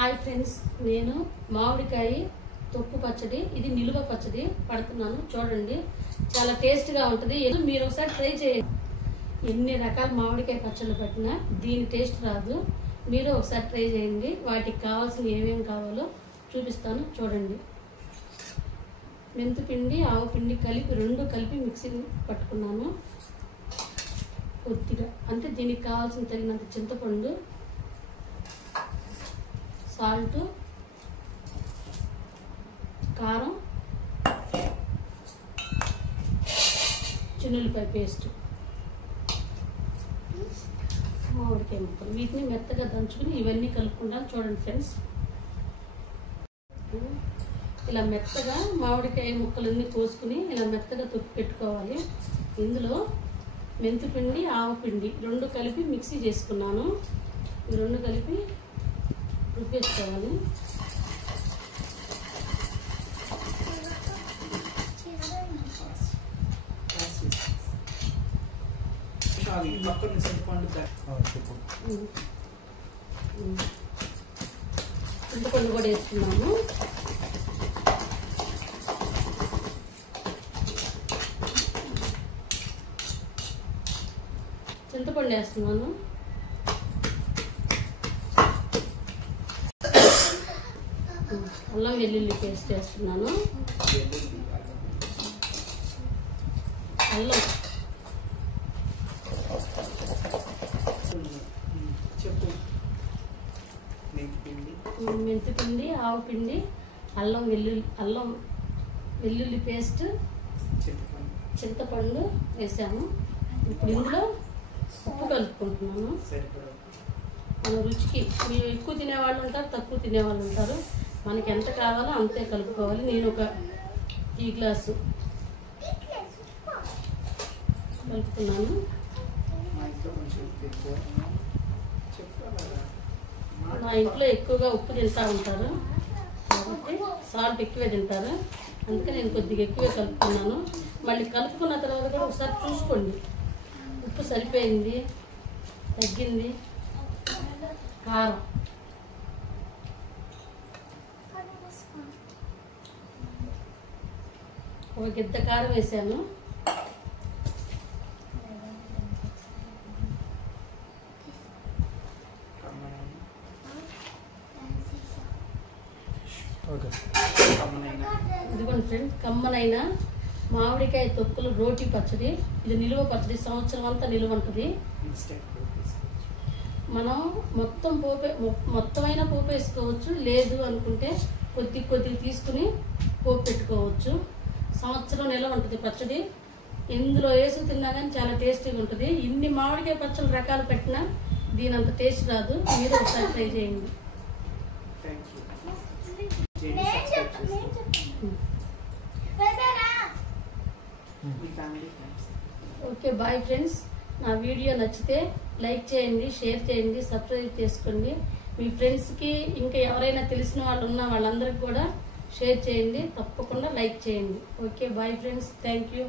Hi friends, నేను మామిడికాయ తొక్కు పచ్చడి, ఇది నిలువ పచ్చడి పడుతున్నాను. చూడండి, చాలా టేస్ట్గా ఉంటుంది. మీరు ఒకసారి ట్రై చేయండి. ఎన్ని రకాల మామిడికాయ పచ్చళ్ళు పెట్టినా దీని టేస్ట్ రాదు. మీరు ఒకసారి ట్రై చేయండి. వాటికి కావాల్సిన ఏమేమి కావాలో చూపిస్తాను, చూడండి. మెంతిపిండి, ఆవు పిండి కలిపి రెండు కలిపి మిక్సీ పట్టుకున్నాను. కొద్దిగా అంటే దీనికి కావాల్సిన తగినంత చింతపండు, సాల్ట్, కారం, చిన్నులపాయ పేస్ట్, మామిడికాయ ముక్కలు, వీటిని మెత్తగా దంచుకుని ఇవన్నీ కలుపుకుంటాను. చూడండి ఫ్రెండ్స్, ఇలా మెత్తగా మామిడికాయ ముక్కలన్నీ కోసుకుని ఇలా మెత్తగా తొక్కి పెట్టుకోవాలి. ఇందులో మెంతిపిండి, ఆవు పిండి రెండు కలిపి మిక్సీ చేసుకున్నాను. ఈ రెండు కలిపి రుబ్బేసుకోవాలి. చింతపండు కూడా వేసుకున్నాము. చింతపండు వేస్తున్నాను. అల్లం వెల్లుల్లి పేస్ట్ వేస్తున్నాను. అల్లం, మెంతిపిండి, ఆవు పిండి, అల్లం వెల్లుల్లి పేస్ట్, చింతపండు వేసాము. ఇప్పుడు ఇందులో ఉప్పు కలుపుకుంటున్నాను. మన రుచికి, మీరు ఎక్కువ తినేవాళ్ళు ఉంటారు, తక్కువ తినేవాళ్ళు ఉంటారు. మనకి ఎంత కావాలో అంతే కలుపుకోవాలి. నేను ఒక టీ గ్లాసు కలుపుతున్నాను. నా ఇంట్లో ఎక్కువగా ఉప్పు తింటూ ఉంటారు కాబట్టి సాల్ట్ ఎక్కువే తింటారు, అందుకే నేను కొద్దిగా ఎక్కువే కలుపుకున్నాను. మళ్ళీ కలుపుకున్న తర్వాత కూడా ఒకసారి చూసుకోండి, ఉప్పు సరిపోయింది, తగ్గింది. కారం, ఒక గిద్ద కారం వేసాను. ఇదిగోండి ఫ్రెండ్స్, కమ్మనైన మామిడికాయ తొక్కులు రోటి పచ్చడి. ఇది నిలువ పచ్చడి, సంవత్సరం అంతా నిలువ ఉంటుంది. మనం మొత్తమైన పోపు వేసుకోవచ్చు, లేదు అనుకుంటే కొద్ది తీసుకుని పోపు పెట్టుకోవచ్చు. సంవత్సరం నిలవ ఉంటుంది పచ్చడి. ఇందులో వేసి తిన్నా కానీ చాలా టేస్టీగా ఉంటుంది. ఇన్ని మామిడికాయ పచ్చళ్ళు రకాలు పెట్టినా దీనంత టేస్ట్ రాదు. మీరు ఒకసారి ట్రై చేయండి. Okay, bye friends. నా వీడియో నచ్చితే లైక్ చేయండి, షేర్ చేయండి, సబ్స్క్రైబ్ చేసుకోండి. మీ ఫ్రెండ్స్కి ఇంకా ఎవరైనా తెలిసిన వాళ్ళు ఉన్న వాళ్ళందరికీ కూడా షేర్ చేయండి. తప్పకుండా లైక్ చేయండి. Okay, bye friends. Thank you.